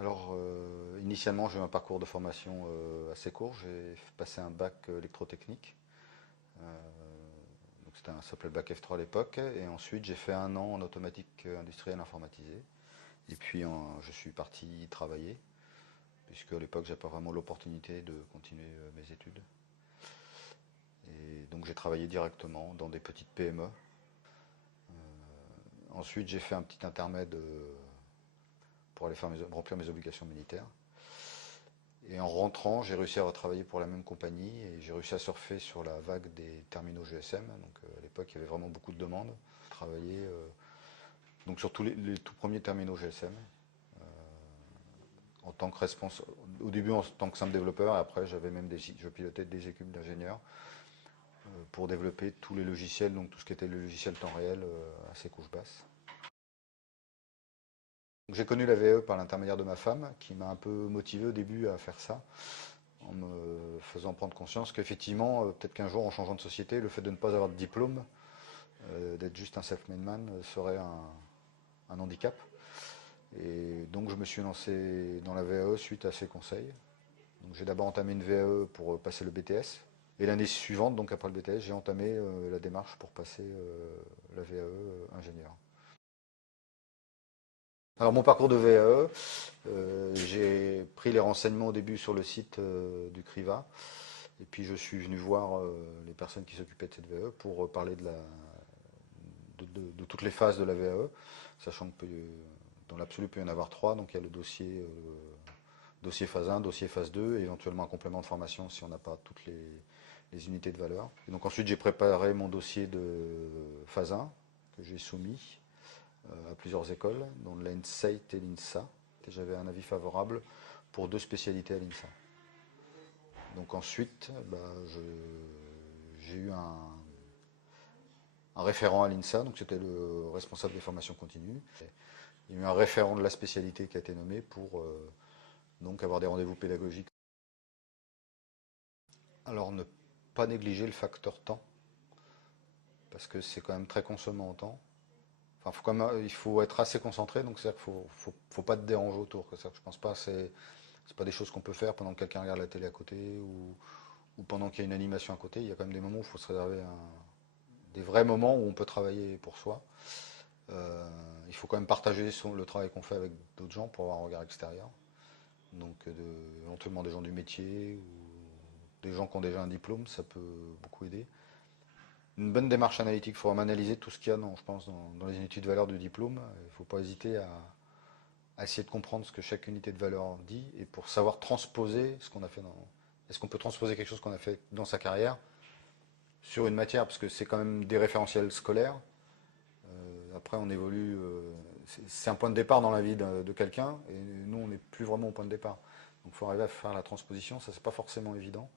Alors, initialement, j'ai eu un parcours de formation assez court. J'ai passé un bac électrotechnique. Euh, donc ça s'appelait le bac F3 à l'époque. Et ensuite, j'ai fait un an en automatique industrielle informatisée. Et puis, je suis parti travailler, puisque à l'époque, j'avais pas vraiment l'opportunité de continuer mes études. Et donc, j'ai travaillé directement dans des petites PME. Ensuite, j'ai fait un petit intermède pour aller remplir mes obligations militaires. Et en rentrant, j'ai réussi à retravailler pour la même compagnie et j'ai réussi à surfer sur la vague des terminaux GSM. Donc à l'époque, il y avait vraiment beaucoup de demandes. J'ai travaillé donc sur tous les tout premiers terminaux GSM en tant que responsable. Au début en tant que simple développeur et après je pilotais des équipes d'ingénieurs pour développer tous les logiciels, donc tout ce qui était le logiciel temps réel à ces couches basses. J'ai connu la VE par l'intermédiaire de ma femme qui m'a un peu motivé au début à faire ça, en me faisant prendre conscience qu'effectivement, peut-être qu'un jour, en changeant de société, le fait de ne pas avoir de diplôme, d'être juste un self-made man, serait un handicap. Et donc, je me suis lancé dans la VAE suite à ses conseils. Donc, j'ai d'abord entamé une VAE pour passer le BTS. Et l'année suivante, donc après le BTS, j'ai entamé la démarche pour passer la VAE ingénieur. Alors mon parcours de VAE, j'ai pris les renseignements au début sur le site du CRIVA. Et puis je suis venu voir les personnes qui s'occupaient de cette VAE pour parler de toutes les phases de la VAE, sachant que dans l'absolu, il peut y en avoir trois. Donc il y a le dossier phase 1, dossier phase 2, et éventuellement un complément de formation si on n'a pas toutes les unités de valeur. Et donc ensuite j'ai préparé mon dossier de phase 1 que j'ai soumis à plusieurs écoles, dont l'ENSEIT et l'INSA. Et j'avais un avis favorable pour deux spécialités à l'INSA. Donc ensuite, j'ai eu un référent à l'INSA, donc c'était le responsable des formations continues. Il y a eu un référent de la spécialité qui a été nommé pour donc avoir des rendez-vous pédagogiques. Alors ne pas négliger le facteur temps, parce que c'est quand même très consommant en temps. Enfin, il faut être assez concentré, donc c'est-à-dire qu'il faut pas te déranger autour. C'est-à-dire que je pense pas, c'est pas des choses qu'on peut faire pendant que quelqu'un regarde la télé à côté ou pendant qu'il y a une animation à côté. Il y a quand même des moments où il faut se réserver des vrais moments où on peut travailler pour soi. Il faut quand même partager le travail qu'on fait avec d'autres gens pour avoir un regard extérieur. Donc éventuellement des gens du métier ou des gens qui ont déjà un diplôme, ça peut beaucoup aider. Une bonne démarche analytique, il faut vraiment analyser tout ce qu'il y a je pense, dans les unités de valeur du diplôme. Il ne faut pas hésiter à essayer de comprendre ce que chaque unité de valeur dit et pour savoir transposer ce qu'on a fait dans. Est-ce qu'on peut transposer quelque chose qu'on a fait dans sa carrière sur une matière, parce que c'est quand même des référentiels scolaires. Après, on évolue. C'est un point de départ dans la vie de quelqu'un, et nous, on n'est plus vraiment au point de départ. Donc, il faut arriver à faire la transposition. Ça, c'est pas forcément évident.